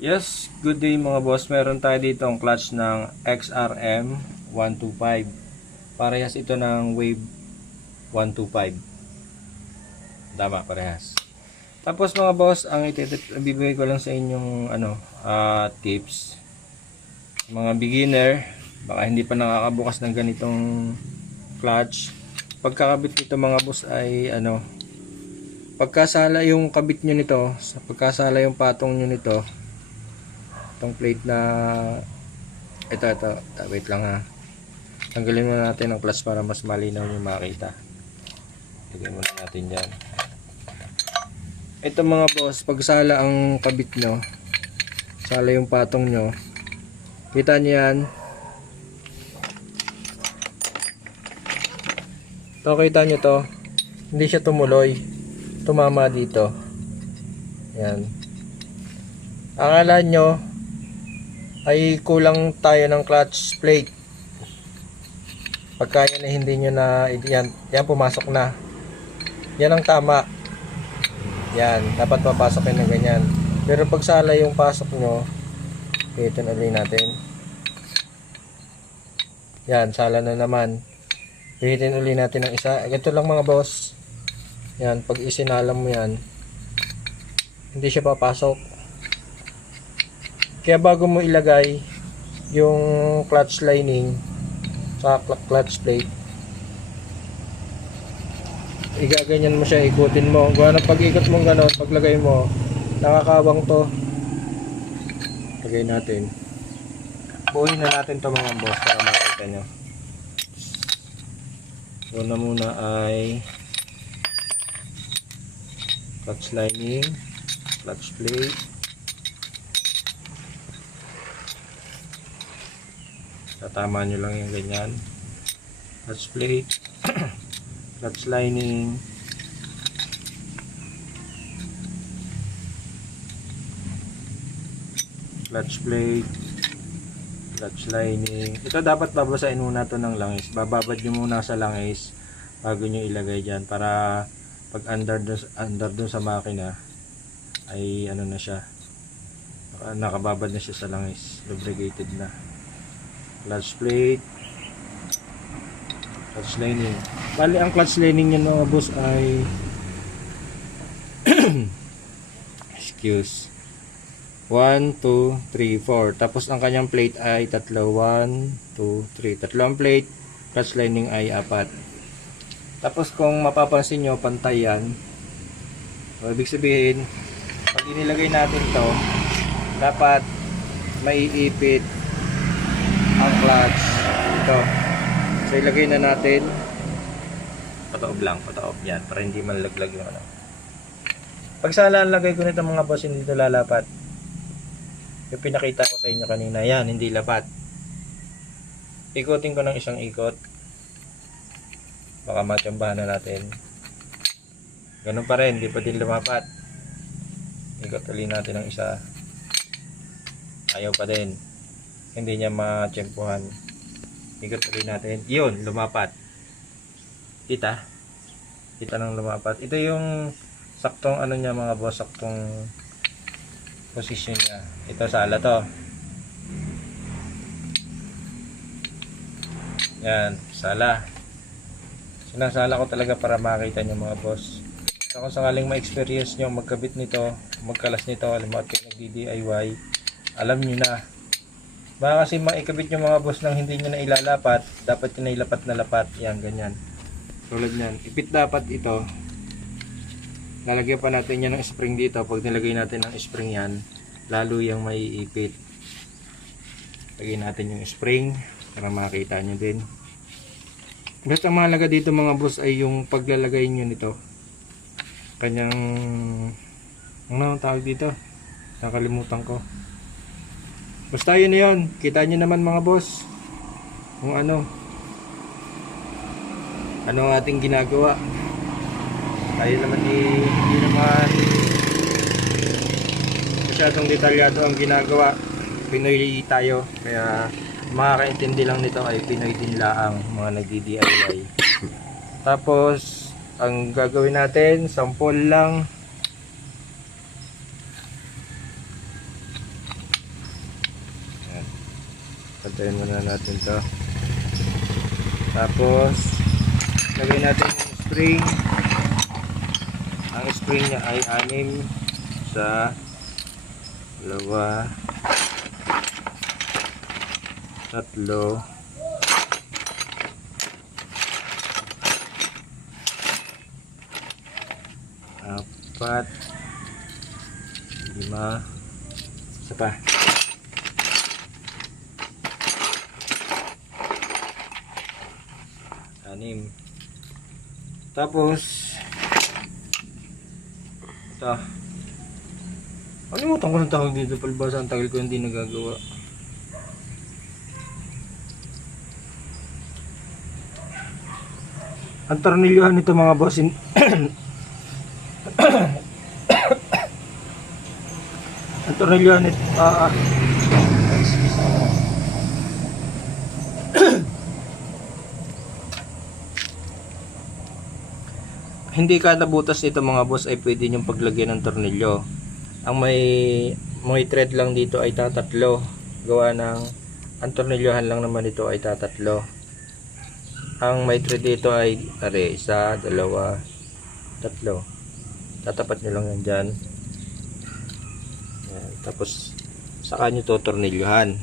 Yes, good day mga boss. Meron tayo dito ang clutch ng XRM 125. Parehas ito ng Wave 125. Tama, parehas. Tapos mga boss, ang ititit bibigay ko lang sa inyong ano, ah, tips. Mga beginner, baka hindi pa nakakabukas ng ganitong clutch. Pagkakabit nito mga boss ay ano, pagkasala yung kabit nyo nito, sa pagkasala yung patong nyo nito, itong plate na ito, ito, wait lang ha. Tanggalin muna natin ang clutch para mas malinaw yung makita. Lagyan muna natin dyan. Ito mga boss pag sala ang kabit nyo sala yung patong nyo kita nyo yan. Ito kita nyo to. Hindi siya tumuloy. Tumama dito. Yan. Akala nyo ay kulang tayo ng clutch plate. Pagka yan na hindi nyo na, yan, yan pumasok na. Yan ang tama. Yan, dapat papasok yun ng ganyan. Pero pag sala yung pasok nyo, ito na ulit natin. Yan, sala na naman. Pihitin uli natin ng isa. Ito lang mga boss. Yan, pag isinalam mo yan, hindi siya papasok. Kaya bago mo ilagay yung clutch lining sa cl- clutch plate, igaganyan mo siya, ikutin mo. Kung ano pag-ikot mo gano'n, paglagay mo, nakakawang to. Lagay natin. Buuin na natin to mga boss para makita nyo. Una muna ay clutch lining, clutch plate, tatama nyo lang yung ganyan. Clutch plate. Clutch lining. Clutch plate. Clutch lining. Ito dapat babasahin muna to ng langis. Bababad nyo muna sa langis bago nyo ilagay dyan para pag under dun, under dun sa makina ay ano na siya. Naka- nakababad na siya sa langis. Lubricated na clutch plate. Clutch lining. Bali ang clutch lining niya mga boss ay excuse. 1, 2, 3, 4 tapos ang kanyang plate ay tatlo. 1, 2, 3 tatlong plate clutch lining ay apat. Tapos kung mapapansin nyo pantay yan. So, ibig sabihin pag inilagay natin to dapat maiipit ang clutch ito. So ilagay na natin. Pataob lang pataob. Yan para hindi malaglag yung ano. Pag sala ang lagay ko nito mga boss hindi ito lalapat. Yung pinakita ko sa inyo kanina yan hindi lapat. Ikutin ko ng isang ikot. Baka matsambahan na natin. Ganun pa rin hindi pa din lumapat. Ikot ulit natin ng isa. Ayaw pa din hindi niya matsempuhan ikot ulit natin. Yun lumapat. Kita. Kita nang lumapat. Ito yung saktong ano niya mga boss saktong position niya. Ito sala to. Yan sala. Sinasala ko talaga para makita niyo mga boss. So kung sakaling ma-experience nyo magkabit nito magkalas nito alam mo at kayo nagdi-DIY alam niyo na Baka kasi maikabit yung mga boss nang hindi nyo na ilalapat, dapat yun na na lapat. Yan, ganyan. Tulad yan. Ipit dapat ito. Lalagyan pa natin yan ng spring dito. Pag nilagay natin ng spring yan, lalo yung may ipit. Lagay natin yung spring para makita nyo din. Basta ang mahalaga dito mga boss ay yung paglalagay nyo nito. Kanyang, ano tawag dito? Nakalimutan ko. Basta yun na yun. Kita nyo naman mga boss. Kung ano. Ano ang ating ginagawa. Tayo naman eh, hindi naman masyadong detalyado ang ginagawa. Pinoy tayo. Kaya makakaintindi lang nito ay Pinoy din laang mga nagdi-DIY. Tapos, ang gagawin natin, sample lang Patayin muna natin to. Tapos, lagay natin yung spring. Ang spring niya ay anim sa dalawa tatlo apat lima isa pa anim tapos ito. Kalimutan ko ng tawag dito palbasa ang tagal ko hindi nagagawa. Ang tornilyohan nito mga boss in- ang tornilyohan nito ah hindi kada butas nito mga boss ay pwede niyong paglagyan ng tornilyo. Ang may may thread lang dito ay tatatlo. Gawa ng ang tornilyohan lang naman ito ay tatatlo. Ang may thread dito ay are, isa, dalawa, tatlo. Tatapat nyo lang yan dyan. Yan. tapos saka nyo to tornilyohan.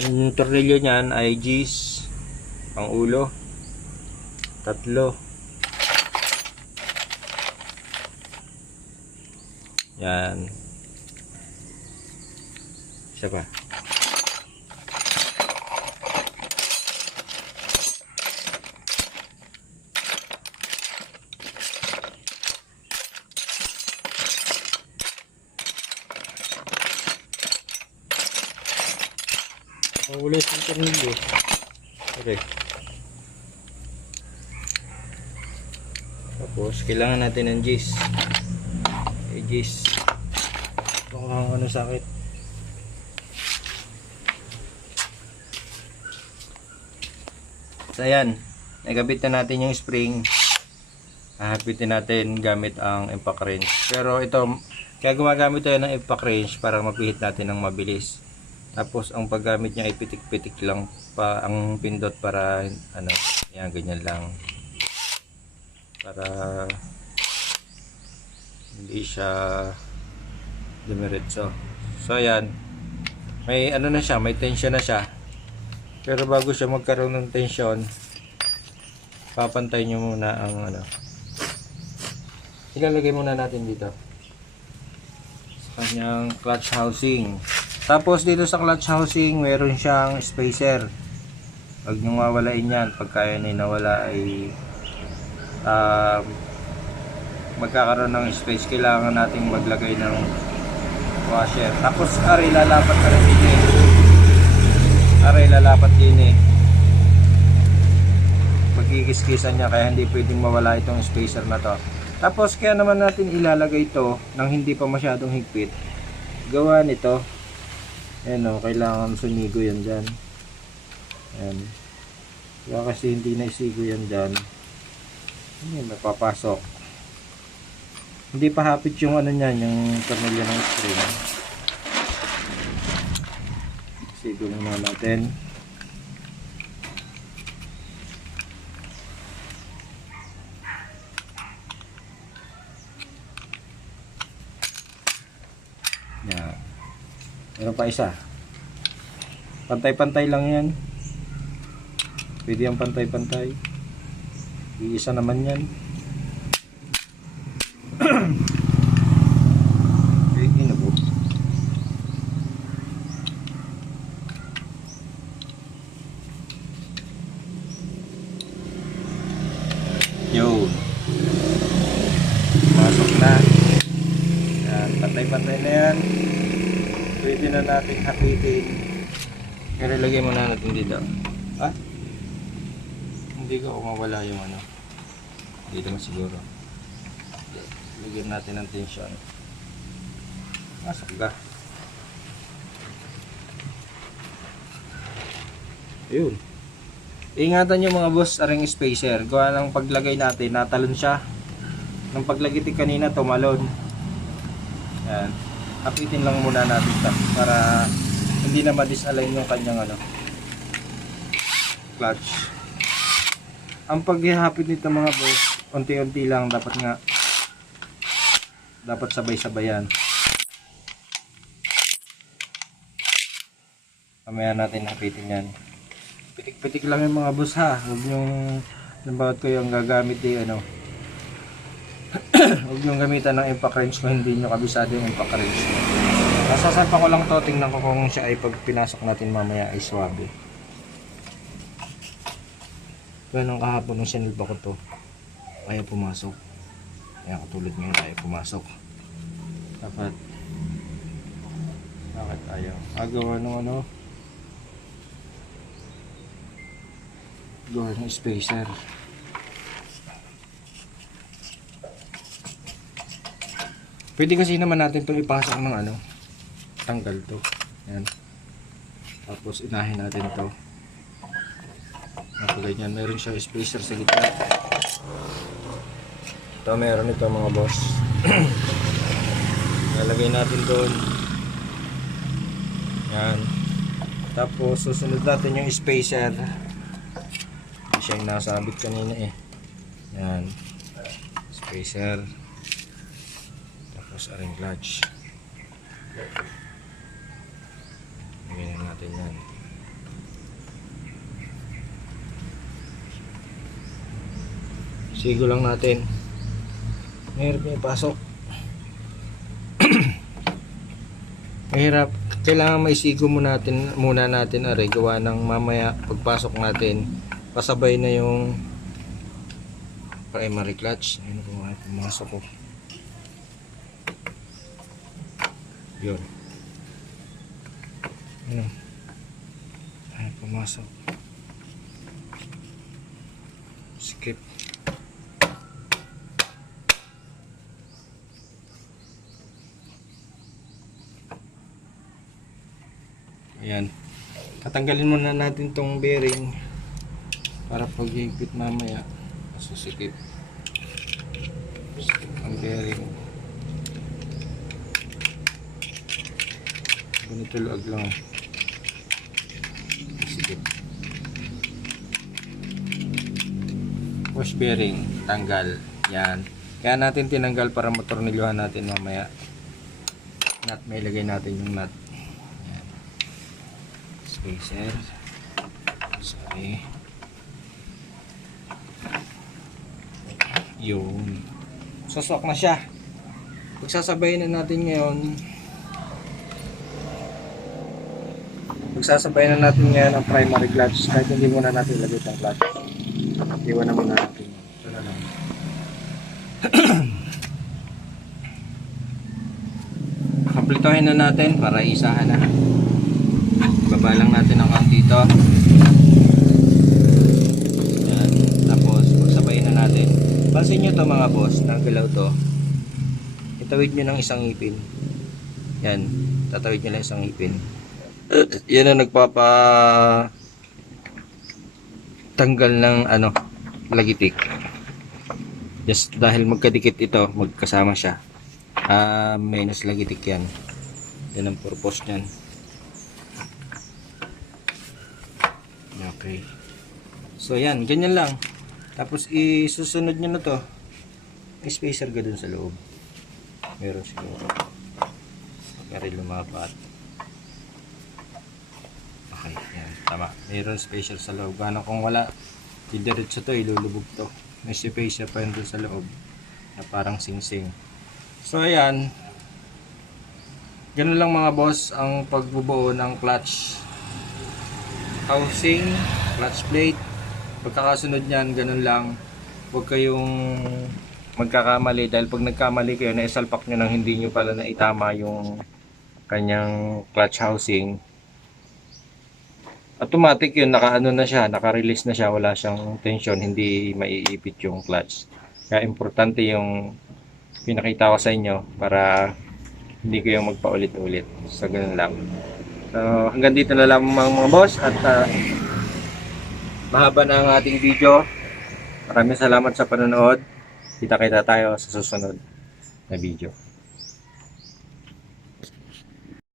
Ang tornilyo nyan ay G's pang ulo tatlo yan isa pa Mawala yung tornilyo. Okay. Tapos, kailangan natin ng gis. Eh, gis. Ito kung ano sakit. So, ayan. Nagabit na natin yung spring. Hahapitin natin gamit ang impact wrench. Pero ito, kaya gumagamit tayo ng impact wrench para mapihit natin ng mabilis. Tapos ang paggamit niya ay pitik-pitik lang pa ang pindot para ano, yan ganyan lang. Para hindi siya dumiretso. So ayan. May ano na siya, may tension na siya. Pero bago siya magkaroon ng tension, papantay niyo muna ang ano. Ilalagay muna natin dito. Sa kanyang clutch housing. Tapos dito sa clutch housing, meron siyang spacer. Huwag niyong mawalain yan. Pagka yan ay nawala ay um, magkakaroon ng space. Kailangan nating maglagay ng washer. Tapos aray lalapat ka rin din eh. Aray lalapat din eh. Magkikiskisan niya kaya hindi pwedeng mawala itong spacer na to. Tapos kaya naman natin ilalagay ito nang hindi pa masyadong higpit. Gawa nito Ayan o, kailangan sumigo yan dyan. Ayan. Kaya kasi hindi na isigo yan dyan. Hindi, napapasok. Hindi pa hapit yung ano niyan, yung tornilyo ng spring. Sigo muna natin. Yan. Meron pa isa. Pantay-pantay lang yan. Pwede yung pantay-pantay. Iisa naman yan. okay, inabo. Yun. Masok na. Yan, pantay-pantay na pwede na natin hapitin pero lagay muna natin dito ah hindi ko mawala yung ano. Hindi naman siguro. Lagyan natin ng tension. Masok ka. Yun. Ingatan nyo mga boss aring spacer. Gawa ng paglagay natin natalon siya. Ng paglagay kanina tumalon. Yan. Hapitin lang muna natin ito para hindi na ma-disalign yung kanyang ano clutch ang paghihapit nito mga boss unti-unti lang. Dapat nga dapat sabay-sabayan mamaya natin hapitin yan. Pitik-pitik lang yung mga boss ha? Huwag yung nabawat ko yung gagamit di ano? Huwag yung gamitan ng impact wrench kung hindi nyo kabisado yung impact wrench. Nasasampa ko lang to, tingnan ko kung siya ay pag pinasok natin mamaya ay swabe. Kaya nung kahapon nung sinilba ko to, ayaw pumasok. Kaya katulad ngayon ayaw pumasok. Dapat, bakit ayaw? Agawa ng ano? Gawa ng spacer. Pwede kasi naman natin itong ipasok ng ano, tanggal to. Yan. Tapos inahin natin to. Ganyan, meron siya spacer sa gitna. Ito meron ito mga boss. Lalagay natin doon. Yan. Tapos susunod natin yung spacer. Hindi siya yung nasabit kanina eh. Yan. Spacer. Tapos aring clutch. Lagyan natin yan. Sigo lang natin. Mahirap niya ipasok. Mahirap. Kailangan may sigo muna natin, muna natin aray. Gawa ng mamaya pagpasok natin. Pasabay na yung primary clutch. Ayun kung ay pumasok ko. Yun. Ayun. Ay, pumasok. Ayan. Tatanggalin muna natin tong bearing para pag higpit mamaya masusikip. Sikip ang bearing. Ganito luag lang. Sikip. Wash bearing, tanggal. Yan. Kaya natin tinanggal para matornilyuhan natin mamaya. Nut, may lagay natin yung nut. Spacer. Sorry. Yun. Sosok na siya. Pagsasabayin na natin ngayon, Magsasabayan na natin ngayon ang primary clutch kahit hindi muna natin lagay ang clutch. Iwan na muna natin. Ito na lang. Kaplitohin na natin para isahan na. Baba lang natin ang count dito. Yan. Tapos magsabayin na natin. Pansin nyo to mga boss, nagalaw to. Itawid nyo ng isang ipin. Yan. Tatawid nyo lang isang ipin yan ang nagpapa tanggal ng ano lagitik just dahil magkadikit ito magkasama siya ah minus lagitik yan yan ang purpose nyan okay so yan ganyan lang tapos isusunod nyo na to may spacer ka dun sa loob meron siguro para lumapat Okay, yan. Tama. Mayroon special sa loob. Ano kung wala, didiretso to, ilulubog to. May spacer pa yun dun sa loob. Na parang sing-sing. So, ayan. Ganun lang mga boss ang pagbubuo ng clutch housing, clutch plate. Pagkakasunod niyan, ganun lang. Huwag kayong magkakamali dahil pag nagkamali kayo, naisalpak nyo nang hindi nyo pala na itama yung kanyang clutch housing automatic yun, naka-ano na siya, naka-release na siya, wala siyang tension, hindi maiipit yung clutch. Kaya importante yung pinakita ko sa inyo para hindi kayo magpaulit-ulit. So, ganun lang. So, hanggang dito na lang mga, boss at uh, mahaba na ang ating video. Maraming salamat sa panonood. Kita-kita tayo sa susunod na video.